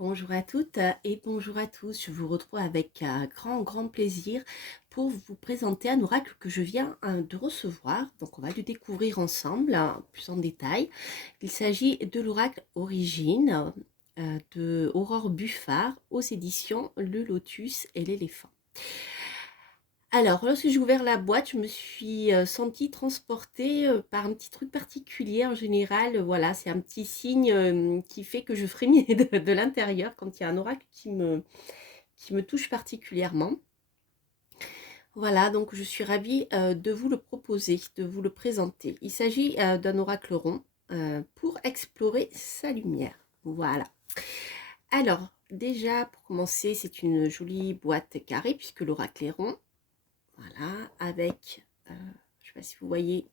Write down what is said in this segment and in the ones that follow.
Bonjour à toutes et bonjour à tous. Je vous retrouve avec grand plaisir pour vous présenter un oracle que je viens de recevoir. Donc, on va le découvrir ensemble plus en détail. Il s'agit de l'oracle Origine de Aurore Buffard aux éditions Le Lotus et l'éléphant. Alors, lorsque j'ai ouvert la boîte, je me suis sentie transportée par un petit truc particulier. En général, voilà, c'est un petit signe qui fait que je frémis de l'intérieur quand il y a un oracle qui me touche particulièrement. Voilà, donc je suis ravie de vous le proposer, de vous le présenter. Il s'agit d'un oracle rond pour explorer sa lumière. Voilà. Alors, déjà, pour commencer, c'est une jolie boîte carrée puisque l'oracle est rond. Voilà, avec, je ne sais pas si vous voyez,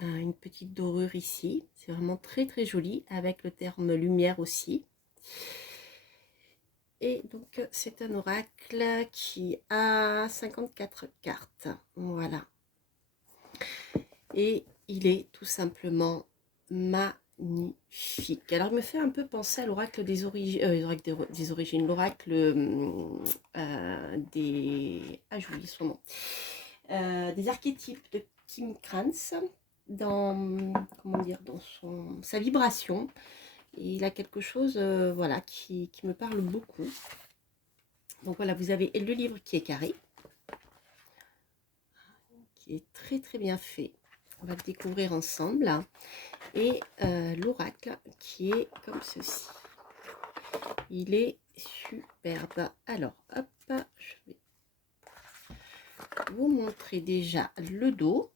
une petite dorure ici. C'est vraiment très joli, avec le terme lumière aussi. Et donc, c'est un oracle qui a 54 cartes. Voilà. Et il est tout simplement magnifique. Alors, il me fait un peu penser à l'oracle des origines, l'oracle des... Ah, j'oublie son nom. Des archétypes de Kim Krantz dans, comment dire, dans sa vibration. Et il a quelque chose voilà, qui me parle beaucoup. Donc voilà, vous avez le livre qui est carré, qui est très bien fait. On va le découvrir ensemble. Et l'oracle qui est comme ceci. Il est superbe. Alors, hop, je vais vous montrer déjà le dos.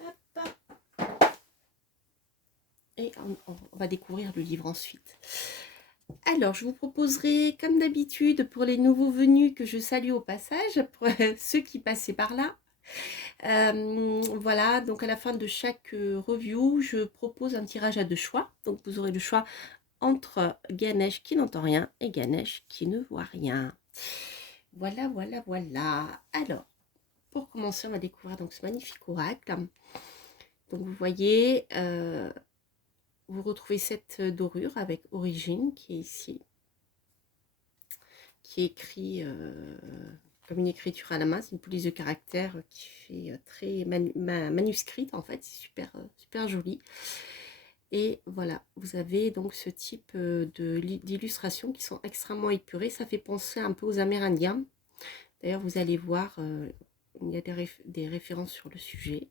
Hop. Et on va découvrir le livre ensuite. Alors, je vous proposerai, comme d'habitude, pour les nouveaux venus que je salue au passage, pour ceux qui passaient par là. Voilà, donc à la fin de chaque review, je propose un tirage à deux choix. Donc, vous aurez le choix entre Ganesh qui n'entend rien et Ganesh qui ne voit rien. Voilà. Alors, pour commencer, on va découvrir donc ce magnifique oracle. Donc, vous voyez... vous retrouvez cette dorure avec Origine qui est ici, qui est écrit comme une écriture à la main. C'est une police de caractère qui fait très manuscrite en fait, c'est super joli. Et voilà, vous avez donc ce type d'illustrations qui sont extrêmement épurées. Ça fait penser un peu aux Amérindiens. D'ailleurs, vous allez voir, il y a des références sur le sujet.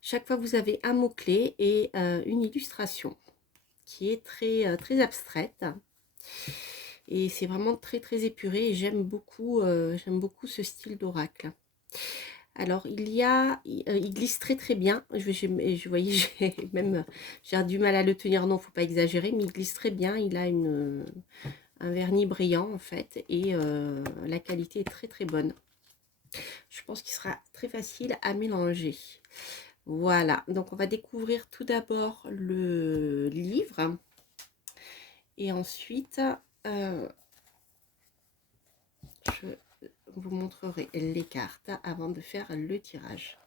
Chaque fois, vous avez un mot-clé et une illustration qui est très abstraite. Et c'est vraiment très épuré et j'aime beaucoup ce style d'oracle. Alors, il glisse très bien. Je voyais, j'ai du mal à le tenir, non, faut pas exagérer, mais il glisse très bien. Il a un vernis brillant en fait et la qualité est très bonne. Je pense qu'il sera très facile à mélanger. Voilà, donc on va découvrir tout d'abord le livre et ensuite je vous montrerai les cartes avant de faire le tirage.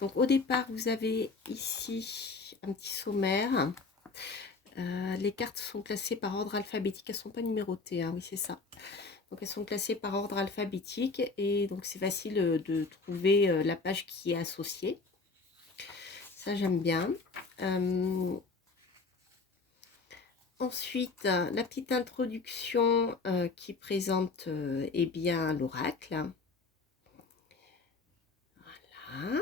Donc au départ, vous avez ici un petit sommaire. Les cartes sont classées par ordre alphabétique, elles ne sont pas numérotées, hein, oui c'est ça. Donc elles sont classées par ordre alphabétique et donc c'est facile de trouver la page qui est associée. Ça j'aime bien. Ensuite, la petite introduction qui présente eh bien l'oracle. Voilà.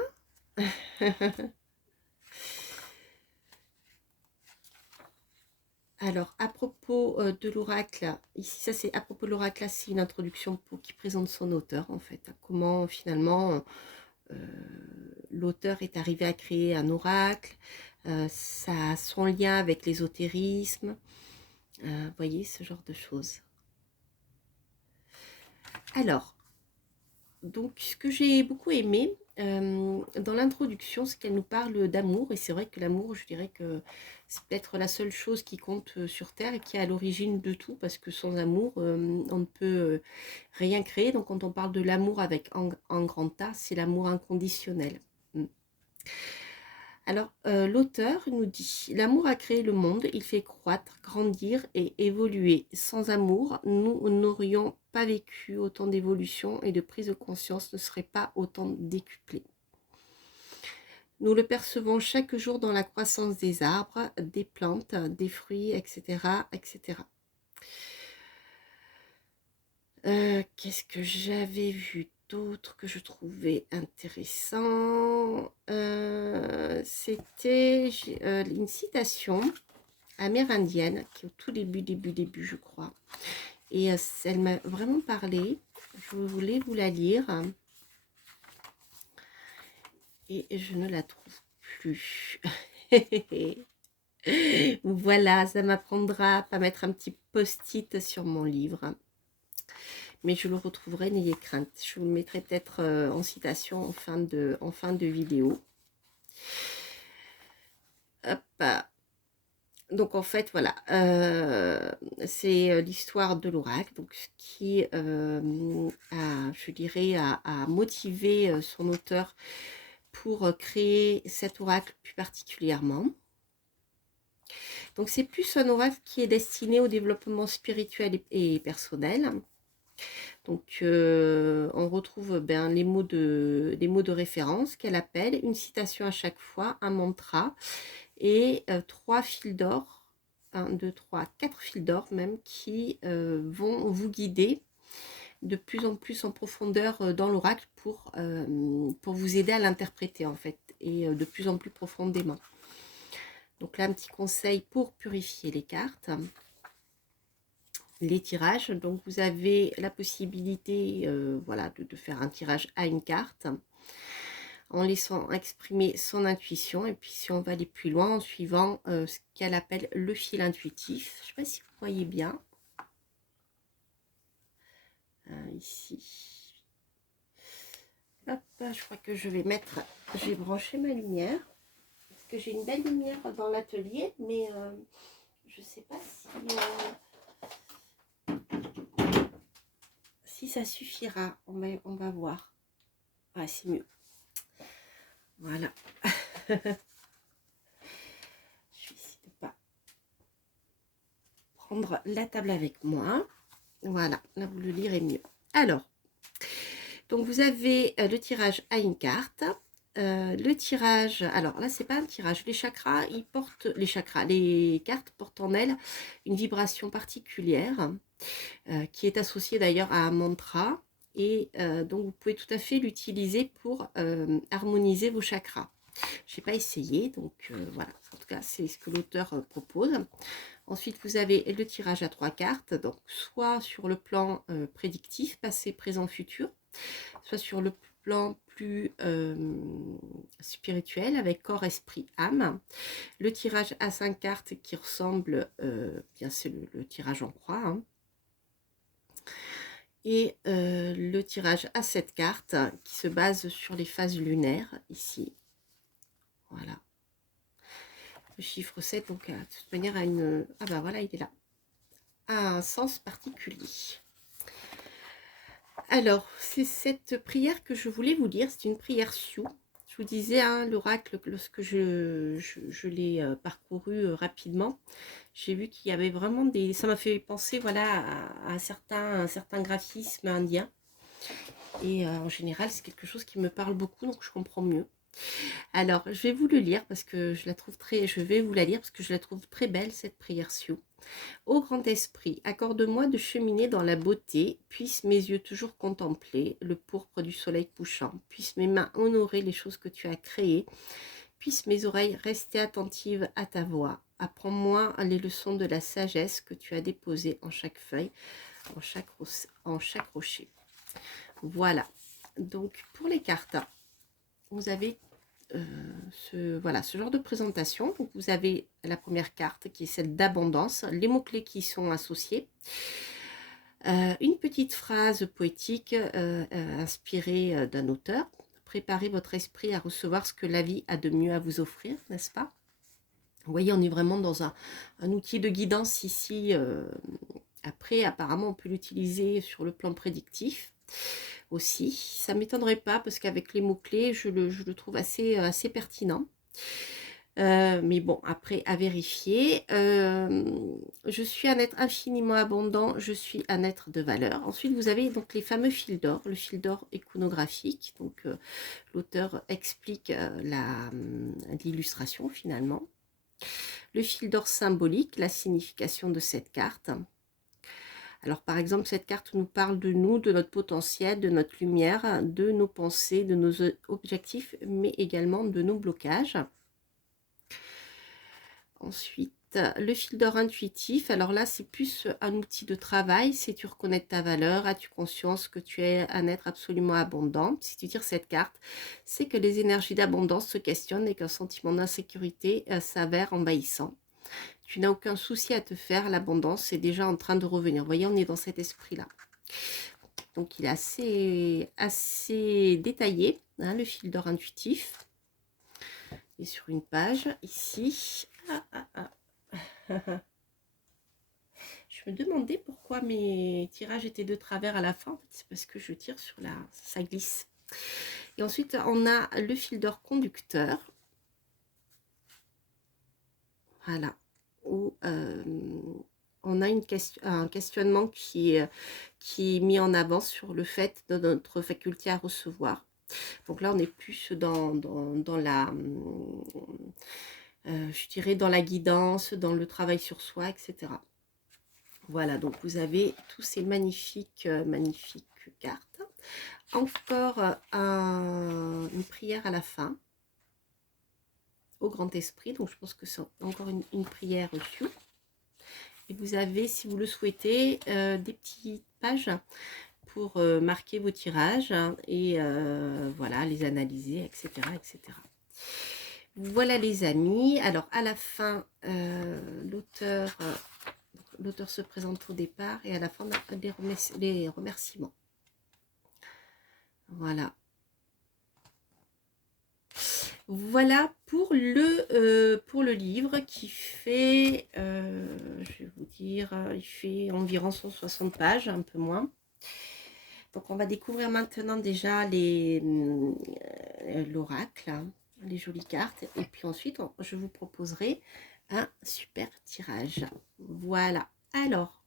Alors, à propos de l'oracle, ici, ça c'est à propos de l'oracle, c'est une introduction qui présente son auteur, en fait. Comment, finalement, l'auteur est arrivé à créer un oracle, ça a son lien avec l'ésotérisme, vous voyez, ce genre de choses. Alors, donc, ce que j'ai beaucoup aimé dans l'introduction, c'est qu'elle nous parle d'amour. Et c'est vrai que l'amour, je dirais que c'est peut-être la seule chose qui compte sur Terre et qui est à l'origine de tout. Parce que sans amour, on ne peut rien créer. Donc, quand on parle de l'amour avec un grand A, c'est l'amour inconditionnel. Alors, l'auteur nous dit: «L'amour a créé le monde, il fait croître, grandir et évoluer. Sans amour, nous n'aurions pas vécu autant d'évolution et de prise de conscience ne serait pas autant décuplée. Nous le percevons chaque jour dans la croissance des arbres, des plantes, des fruits, etc., etc.» Qu'est-ce que j'avais vu d'autre que je trouvais intéressant? C'était une citation amérindienne qui est au tout début, je crois. Et elle m'a vraiment parlé. Je voulais vous la lire. Et je ne la trouve plus. Voilà, ça m'apprendra à pas mettre un petit post-it sur mon livre. Mais je le retrouverai, n'ayez crainte. Je vous le mettrai peut-être en citation en fin de vidéo. Hop. Donc en fait, voilà, c'est l'histoire de l'oracle, donc qui je dirais, a motivé son auteur pour créer cet oracle plus particulièrement. Donc c'est plus un oracle qui est destiné au développement spirituel et personnel. Donc on retrouve les mots de référence qu'elle appelle, une citation à chaque fois, un mantra et 3 fils d'or, 1, 2, 3, 4 fils d'or même, qui vont vous guider de plus en plus en profondeur dans l'oracle pour vous aider à l'interpréter en fait, et de plus en plus profondément. Donc là, un petit conseil pour purifier les cartes. Les tirages, donc vous avez la possibilité voilà, de faire un tirage à une carte en laissant exprimer son intuition, et puis si on va aller plus loin en suivant ce qu'elle appelle le fil intuitif. Je ne sais pas si vous voyez bien ici. Hop, je crois que je vais brancher ma lumière parce que j'ai une belle lumière dans l'atelier, mais je ne sais pas si ça suffira. On va voir. Ouais, c'est mieux. Voilà. Je vais essayer de pas prendre la table avec moi. Voilà, là vous le lirez mieux. Alors, donc vous avez le tirage à une carte. Le tirage, alors là c'est pas un tirage, les chakras, les cartes portent en elles une vibration particulière qui est associée d'ailleurs à un mantra, et donc vous pouvez tout à fait l'utiliser pour harmoniser vos chakras. Je n'ai pas essayé, donc voilà, en tout cas c'est ce que l'auteur propose. Ensuite vous avez le tirage à 3 cartes, donc soit sur le plan prédictif, passé, présent, futur, soit sur le plan plus spirituel avec corps, esprit, âme. Le tirage à 5 cartes qui ressemble, bien c'est le tirage en croix, hein. Et le tirage à 7 cartes qui se base sur les phases lunaires ici. Voilà. Le chiffre 7, donc de toute manière, a une... Ah bah voilà, il est là. A un sens particulier. Alors, c'est cette prière que je voulais vous lire. C'est une prière Sioux. Je vous disais, hein, l'oracle, lorsque je l'ai parcouru rapidement, j'ai vu qu'il y avait vraiment des... Ça m'a fait penser, voilà, à un certain graphisme indien. Et en général, c'est quelque chose qui me parle beaucoup, donc je comprends mieux. Alors, je vais vous le lire parce que je la trouve je vais vous la lire parce que je la trouve très belle, cette prière Sioux. Ô grand esprit, accorde-moi de cheminer dans la beauté, puissent mes yeux toujours contempler le pourpre du soleil couchant, puissent mes mains honorer les choses que tu as créées, puissent mes oreilles rester attentives à ta voix. Apprends-moi les leçons de la sagesse que tu as déposées en chaque feuille, en chaque rocher. Voilà, donc pour les cartes, vous avez ce genre de présentation. Donc vous avez la première carte qui est celle d'abondance, les mots-clés qui y sont associés, une petite phrase poétique inspirée d'un auteur. Préparez votre esprit à recevoir ce que la vie a de mieux à vous offrir, n'est-ce pas? Vous voyez, on est vraiment dans un outil de guidance ici. Après, apparemment, on peut l'utiliser sur le plan prédictif aussi. Ça ne m'étonnerait pas parce qu'avec les mots-clés, je le trouve assez pertinent. Mais bon, après, à vérifier. Je suis un être infiniment abondant, je suis un être de valeur. Ensuite, vous avez donc les fameux fils d'or, le fil d'or iconographique. Donc, l'auteur explique l'illustration finalement. Le fil d'or symbolique, la signification de cette carte. Alors, par exemple, cette carte nous parle de nous, de notre potentiel, de notre lumière, de nos pensées, de nos objectifs, mais également de nos blocages. Ensuite, le fil d'or intuitif. Alors là, c'est plus un outil de travail. Si tu reconnais ta valeur, as-tu conscience que tu es un être absolument abondant? Si tu tires cette carte, c'est que les énergies d'abondance se questionnent et qu'un sentiment d'insécurité s'avère envahissant. Tu n'as aucun souci à te faire, l'abondance est déjà en train de revenir. Vous voyez, on est dans cet esprit-là. Donc, il est assez détaillé, hein, le fil d'or intuitif. Et sur une page, ici. Je me demandais pourquoi mes tirages étaient de travers à la fin. C'est parce que je tire sur la... ça glisse. Et ensuite, on a le fil d'or conducteur. Voilà. Où on a un questionnement qui est mis en avant sur le fait de notre faculté à recevoir. Donc là, on est plus dans la... je dirais dans la guidance, dans le travail sur soi, etc. Voilà, donc vous avez tous ces magnifiques cartes. Encore une prière à la fin, au grand esprit. Donc je pense que c'est encore une prière reçue. Et vous avez, si vous le souhaitez, des petites pages pour marquer vos tirages et voilà, les analyser, etc., etc. Voilà les amis. Alors à la fin, l'auteur se présente au départ et à la fin les remerciements. Voilà. Voilà pour le livre qui fait, je vais vous dire, il fait environ 160 pages, un peu moins. Donc on va découvrir maintenant déjà l'oracle, hein, les jolies cartes. Et puis ensuite, je vous proposerai un super tirage. Voilà. Alors,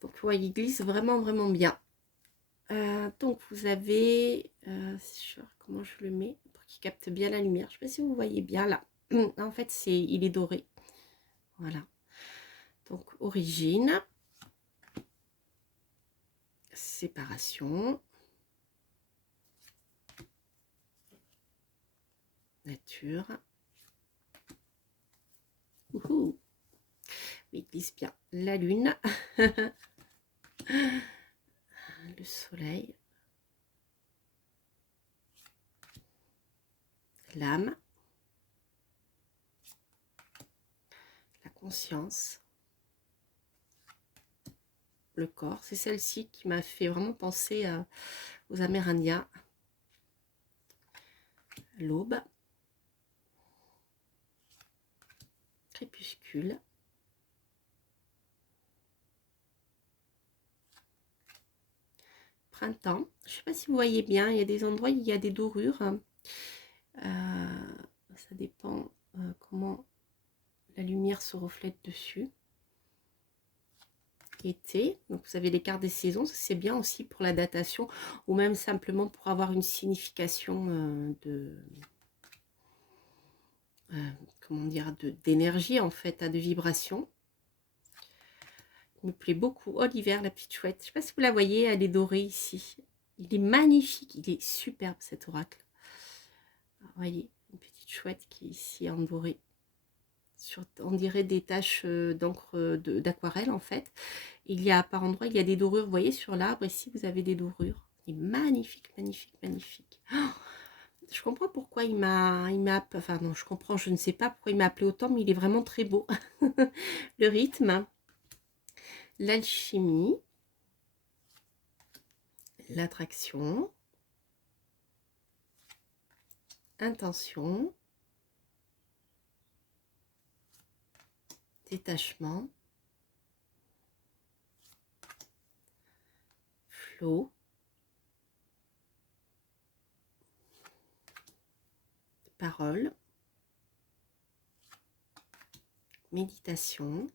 donc vous voyez, il glisse vraiment, vraiment bien. Donc vous avez, comment je le mets pour qu'il capte bien la lumière. Je ne sais pas si vous voyez bien là. En fait, il est doré. Voilà. Donc origine, séparation, nature. Ouhou. Oui, il glisse bien. La lune, le soleil, l'âme, la conscience, le corps. C'est celle-ci qui m'a fait vraiment penser aux Amérindiens. L'aube, crépuscule, printemps. Je ne sais pas si vous voyez bien, il y a des endroits, il y a des dorures. Ça dépend comment la lumière se reflète dessus. Été, donc vous avez les cartes des saisons, c'est bien aussi pour la datation ou même simplement pour avoir une signification comment dire, d'énergie en fait, de vibration. Il me plaît beaucoup. Oh, l'hiver, la petite chouette, je ne sais pas si vous la voyez, elle est dorée ici. Il est magnifique, il est superbe cet oracle. Vous voyez, une petite chouette qui est ici en doré. On dirait des taches d'encre d'aquarelle en fait. Il y a par endroits, il y a des dorures. Vous voyez sur l'arbre ici, vous avez des dorures. Il est magnifique, magnifique, magnifique. Oh, je comprends pourquoi il m'a, enfin non, je comprends, je ne sais pas pourquoi il m'a appelé autant, mais il est vraiment très beau. Le rythme, l'alchimie, l'attraction, intention, détachement, flow, parole, méditation,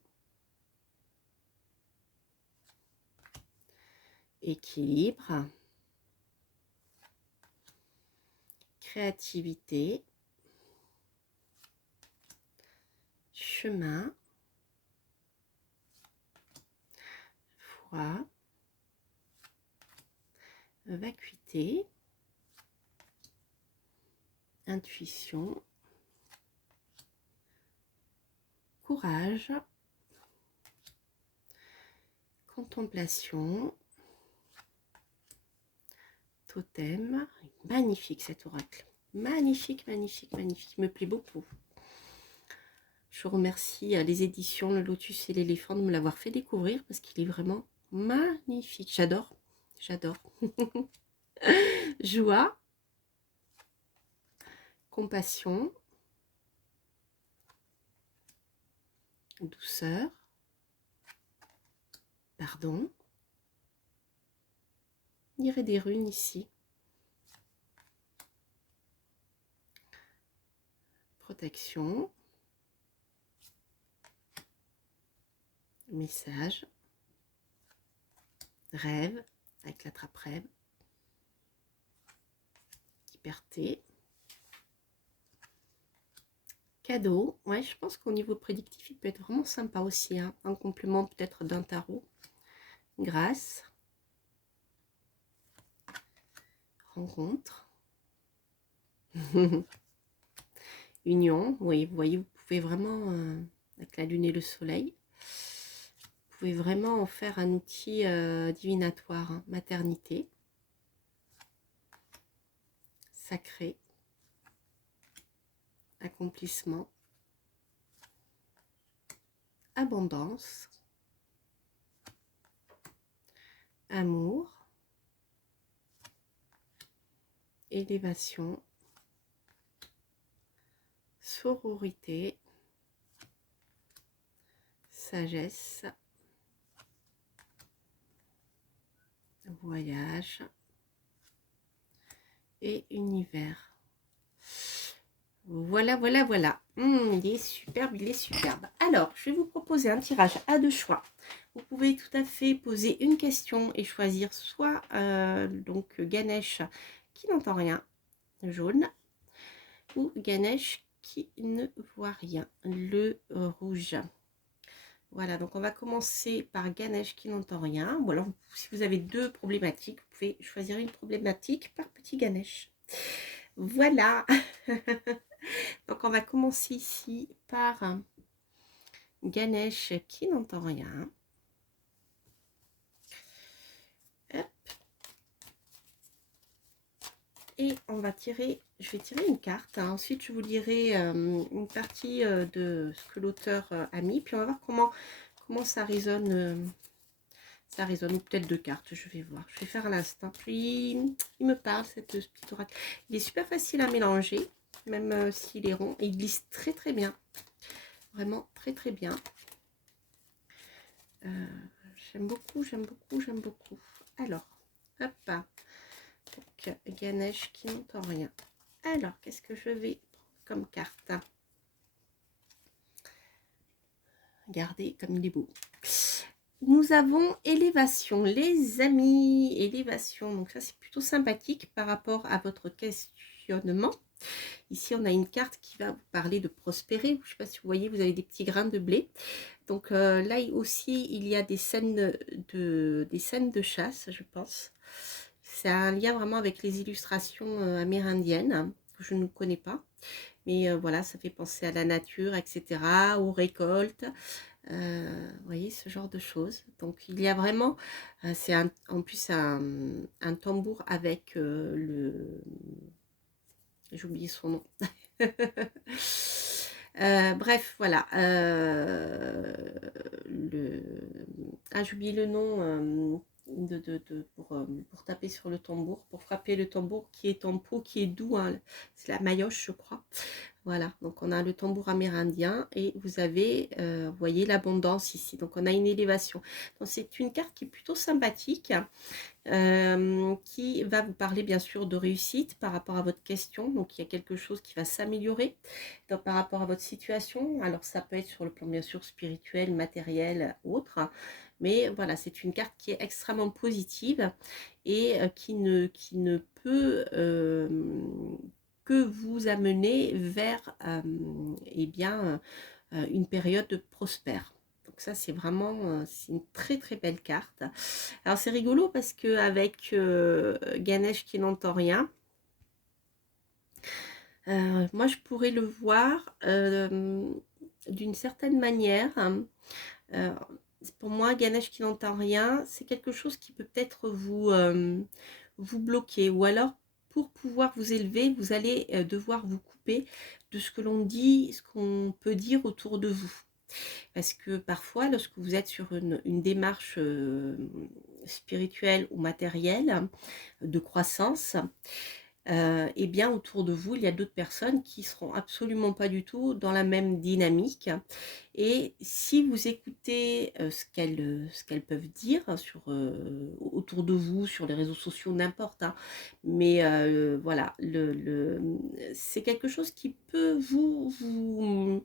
équilibre, créativité, chemin, foi, vacuité, intuition, courage, contemplation, totem. Magnifique cet oracle. Magnifique, magnifique, magnifique. Il me plaît beaucoup. Je remercie les éditions Le Lotus et l'éléphant de me l'avoir fait découvrir parce qu'il est vraiment magnifique. J'adore. J'adore. Joie, compassion, douceur, pardon. Il y aurait des runes ici. Protection. Message. Rêve, avec la trappe-rêve. Liberté. Cadeau. Ouais, je pense qu'au niveau prédictif, il peut être vraiment sympa aussi. Hein, en complément peut-être d'un tarot. Grâce. Rencontre. Union. Oui, vous voyez, vous pouvez vraiment, avec la lune et le soleil, vous pouvez vraiment en faire un outil divinatoire. Hein. Maternité. Sacré. Accomplissement. Abondance. Amour. Élévation. Sororité. Sagesse. Voyage. Et univers. Voilà, voilà, voilà. Il est superbe, il est superbe. Alors, je vais vous proposer un tirage à deux choix. Vous pouvez tout à fait poser une question et choisir soit donc Ganesh qui n'entend rien, jaune, ou Ganesh qui ne voit rien, le rouge. Voilà, donc on va commencer par Ganesh qui n'entend rien. Ou alors, si vous avez deux problématiques, vous pouvez choisir une problématique par petit Ganesh. Voilà. Donc on va commencer ici par Ganesh qui n'entend rien. Hop. Et on va tirer, je vais tirer une carte. Hein. Ensuite, je vous lirai une partie de ce que l'auteur a mis. Puis on va voir comment ça résonne. Ça résonne, ou peut-être deux cartes, je vais voir. Je vais faire à l'instant. Puis, il me parle, ce petit oracle. Il est super facile à mélanger, même s'il est rond. Et il glisse très très bien. Vraiment très très bien. J'aime beaucoup, j'aime beaucoup, j'aime beaucoup. Alors, hop. Donc, Ganesh qui n'entend rien. Alors, qu'est-ce que je vais prendre comme carte? Regardez comme il est beau. Nous avons élévation, les amis. Élévation, donc ça c'est plutôt sympathique par rapport à votre questionnement. Ici, on a une carte qui va vous parler de prospérer. Je ne sais pas si vous voyez, vous avez des petits grains de blé. Donc là aussi, il y a des scènes de chasse, je pense. C'est un lien vraiment avec les illustrations amérindiennes, que je ne connais pas. Mais voilà, ça fait penser à la nature, etc., aux récoltes. Vous voyez, ce genre de choses. Donc, il y a vraiment, c'est en plus un tambour avec j'ai oublié son nom. Bref, voilà. J'ai oublié le nom pour taper sur le tambour, pour frapper le tambour qui est en peau, qui est doux. Hein. C'est la maillotche, je crois. Voilà, donc on a le tambour amérindien et vous avez, vous voyez l'abondance ici. Donc on a une élévation. Donc c'est une carte qui est plutôt sympathique, qui va vous parler bien sûr de réussite par rapport à votre question. Donc il y a quelque chose qui va s'améliorer par rapport à votre situation. Alors ça peut être sur le plan bien sûr spirituel, matériel, autre. Mais voilà, c'est une carte qui est extrêmement positive et qui ne peut que vous amener vers eh bien, une période prospère. Donc ça, c'est vraiment c'est une très très belle carte. Alors c'est rigolo parce que avec Ganesh qui n'entend rien, moi je pourrais le voir d'une certaine manière. Euh, pour moi, Ganesh qui n'entend rien, c'est quelque chose qui peut peut-être vous bloquer. Ou alors, pour pouvoir vous élever, vous allez devoir vous couper de ce que l'on dit, ce qu'on peut dire autour de vous. Parce que parfois, lorsque vous êtes sur une démarche spirituelle ou matérielle de croissance, et bien autour de vous, il y a d'autres personnes qui seront absolument pas du tout dans la même dynamique. Et si vous écoutez ce qu'elles peuvent dire sur, autour de vous, sur les réseaux sociaux, n'importe, hein, mais voilà, c'est quelque chose qui peut vous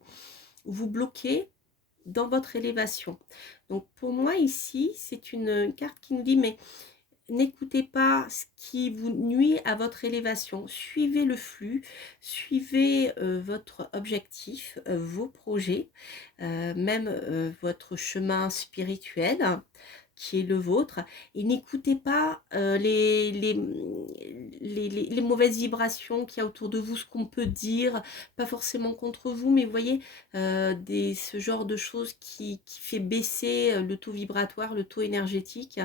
bloquer dans votre élévation. Donc pour moi ici, c'est une carte qui nous dit, mais n'écoutez pas ce qui vous nuit à votre élévation. Suivez le flux, suivez votre objectif, vos projets, même votre chemin spirituel qui est le vôtre, et n'écoutez pas les mauvaises vibrations qu'il y a autour de vous, ce qu'on peut dire, pas forcément contre vous, mais vous voyez, ce genre de choses qui fait baisser le taux vibratoire, le taux énergétique,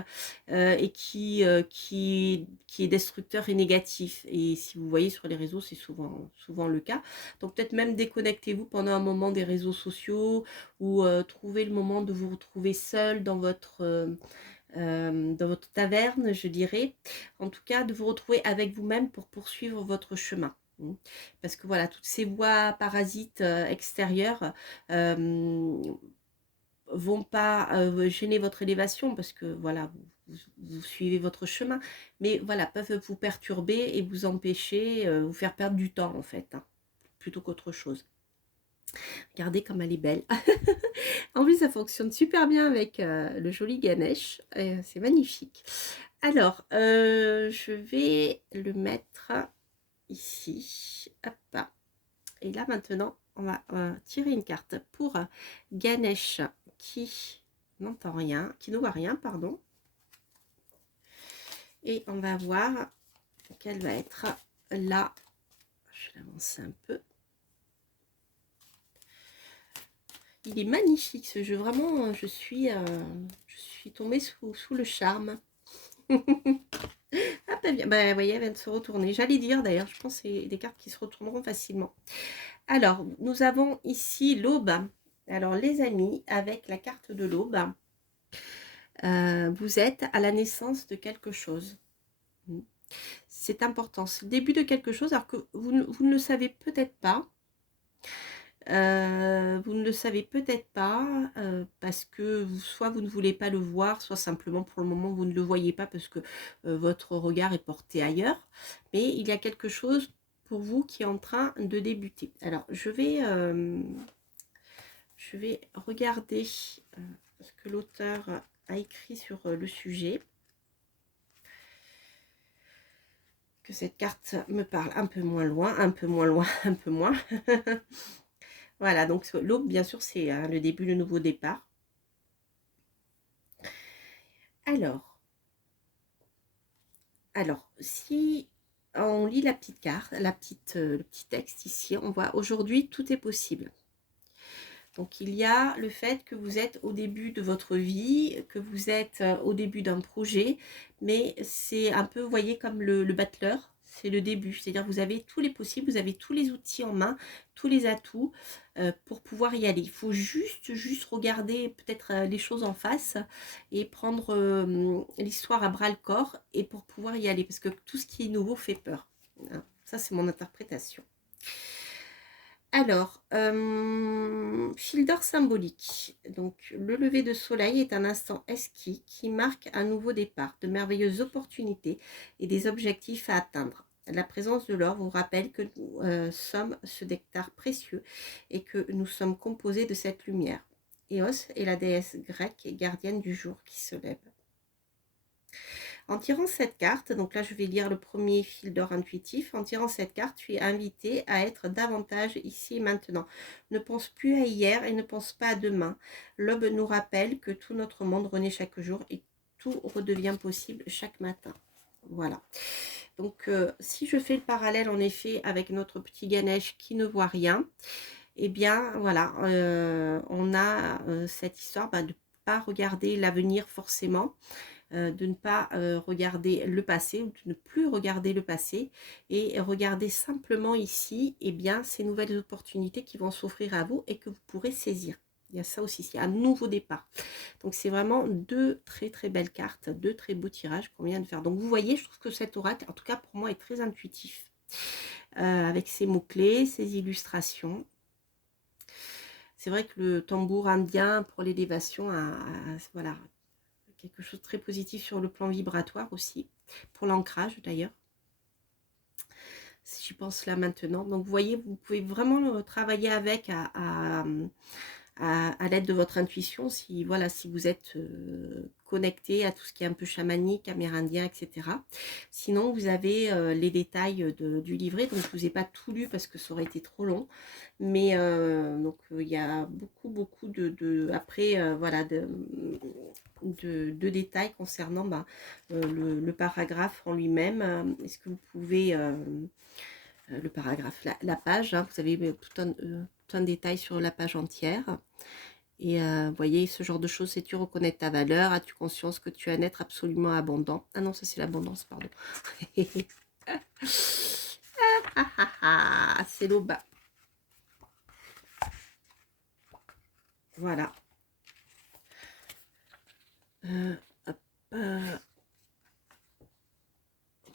et qui est destructeur et négatif. Et si vous voyez sur les réseaux, c'est souvent le cas. Donc peut-être même déconnectez-vous pendant un moment des réseaux sociaux, ou trouvez le moment de vous retrouver seul dans votre taverne, je dirais. En tout cas, de vous retrouver avec vous-même pour poursuivre votre chemin. Parce que voilà, toutes ces voies parasites extérieures vont pas gêner votre élévation, parce que voilà, vous suivez votre chemin, mais voilà, peuvent vous perturber et vous empêcher, vous faire perdre du temps en fait, hein, plutôt qu'autre chose. Regardez comme elle est belle. En plus, ça fonctionne super bien avec le joli Ganesh. C'est magnifique. Alors, je vais le mettre ici. Hop. Et là, maintenant, on va tirer une carte pour Ganesh qui n'entend rien, qui ne voit rien, pardon. Et on va voir quelle va être là. Je vais l'avancer un peu. Il est magnifique ce jeu, vraiment, je suis tombée sous le charme. Ah, bah, bien. Bah, vous voyez, elle vient de se retourner. J'allais dire d'ailleurs, je pense que c'est des cartes qui se retourneront facilement. Alors, nous avons ici l'aube. Alors, les amis, avec la carte de l'aube, vous êtes à la naissance de quelque chose. C'est important, c'est le début de quelque chose, alors que vous ne le savez peut-être pas. Vous ne le savez peut-être pas parce que soit vous ne voulez pas le voir, soit simplement pour le moment vous ne le voyez pas parce que votre regard est porté ailleurs. Mais il y a quelque chose pour vous qui est en train de débuter. Alors je vais regarder ce que l'auteur a écrit sur le sujet. Que cette carte me parle un peu moins loin, un peu moins loin, un peu moins. Voilà, donc l'aube, bien sûr, c'est le début, le nouveau départ. Alors, si on lit la petite carte, le petit texte ici, on voit aujourd'hui, tout est possible. Donc, il y a le fait que vous êtes au début de votre vie, que vous êtes au début d'un projet, mais c'est un peu, vous voyez, comme le battleur, c'est le début. C'est-à-dire vous avez tous les possibles, vous avez tous les outils en main, tous les atouts pour pouvoir y aller. Il faut juste regarder peut-être les choses en face et prendre l'histoire à bras-le-corps et pour pouvoir y aller. Parce que tout ce qui est nouveau fait peur. Ça, c'est mon interprétation. Alors, fil d'or symbolique. Donc, le lever de soleil est un instant esquis qui marque un nouveau départ, de merveilleuses opportunités et des objectifs à atteindre. La présence de l'or vous rappelle que nous sommes ce nectar précieux et que nous sommes composés de cette lumière. Eos est la déesse grecque et gardienne du jour qui se lève. En tirant cette carte, donc là je vais lire le premier fil d'or intuitif, en tirant cette carte, tu es invité à être davantage ici et maintenant. Ne pense plus à hier et ne pense pas à demain. L'aube nous rappelle que tout notre monde renaît chaque jour et tout redevient possible chaque matin. Voilà. Donc si je fais le parallèle en effet avec notre petit Ganesh qui ne voit rien, eh bien voilà, on a cette histoire de ne pas regarder l'avenir forcément, de ne pas regarder le passé ou de ne plus regarder le passé et regarder simplement ici ces nouvelles opportunités qui vont s'offrir à vous et que vous pourrez saisir. Il y a ça aussi, c'est un nouveau départ. Donc c'est vraiment deux très très belles cartes, deux très beaux tirages qu'on vient de faire. Donc vous voyez, je trouve que cet oracle, en tout cas pour moi, est très intuitif. Avec ses mots-clés, ses illustrations. C'est vrai que le tambour indien pour l'élévation voilà, quelque chose de très positif sur le plan vibratoire aussi, pour l'ancrage d'ailleurs, si je pense là maintenant. Donc vous voyez, vous pouvez vraiment travailler avec à l'aide de votre intuition, si voilà, si vous êtes connecté à tout ce qui est un peu chamanique, amérindien, etc. Sinon, vous avez les détails du livret, donc je ne vous ai pas tout lu parce que ça aurait été trop long, mais donc il y a beaucoup après voilà de détails concernant le paragraphe en lui-même. Est-ce que vous pouvez le paragraphe, la page, hein, vous avez tout un détail sur la page entière. Et vous voyez, ce genre de choses, c'est tu reconnais ta valeur, as-tu conscience que tu es un être absolument abondant. Ah non, ça c'est l'abondance, pardon. C'est l'aube. Voilà. Hop,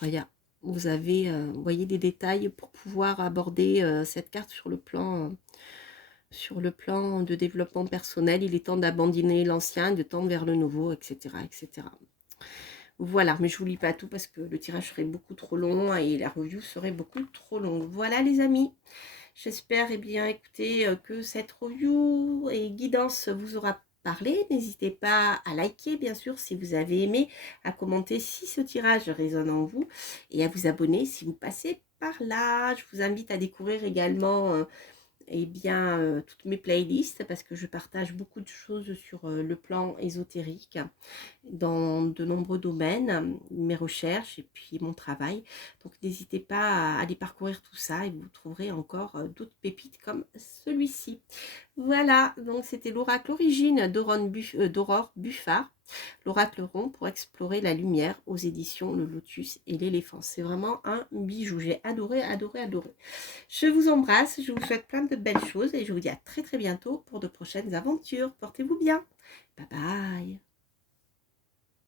regarde, vous avez, vous voyez, des détails pour pouvoir aborder cette carte sur le plan de développement personnel. Il est temps d'abandonner l'ancien, de tendre vers le nouveau, etc., etc. Voilà, mais je vous lis pas tout parce que le tirage serait beaucoup trop long et la review serait beaucoup trop longue. Voilà les amis, j'espère bien écoutez que cette review et guidance vous aura parlé. N'hésitez pas à liker bien sûr si vous avez aimé, à commenter si ce tirage résonne en vous et à vous abonner si vous passez par là. Je vous invite à découvrir également toutes mes playlists parce que je partage beaucoup de choses sur le plan ésotérique dans de nombreux domaines, mes recherches et puis mon travail. Donc n'hésitez pas à aller parcourir tout ça et vous trouverez encore d'autres pépites comme celui-ci. Voilà, donc c'était l'oracle origine d'Aurore Buffard, l'oracle rond pour explorer la lumière aux éditions Le Lotus et l'éléphant. C'est vraiment un bijou, j'ai adoré, adoré, adoré. Je vous embrasse, je vous souhaite plein de belles choses et je vous dis à très très bientôt pour de prochaines aventures. Portez-vous bien. Bye bye.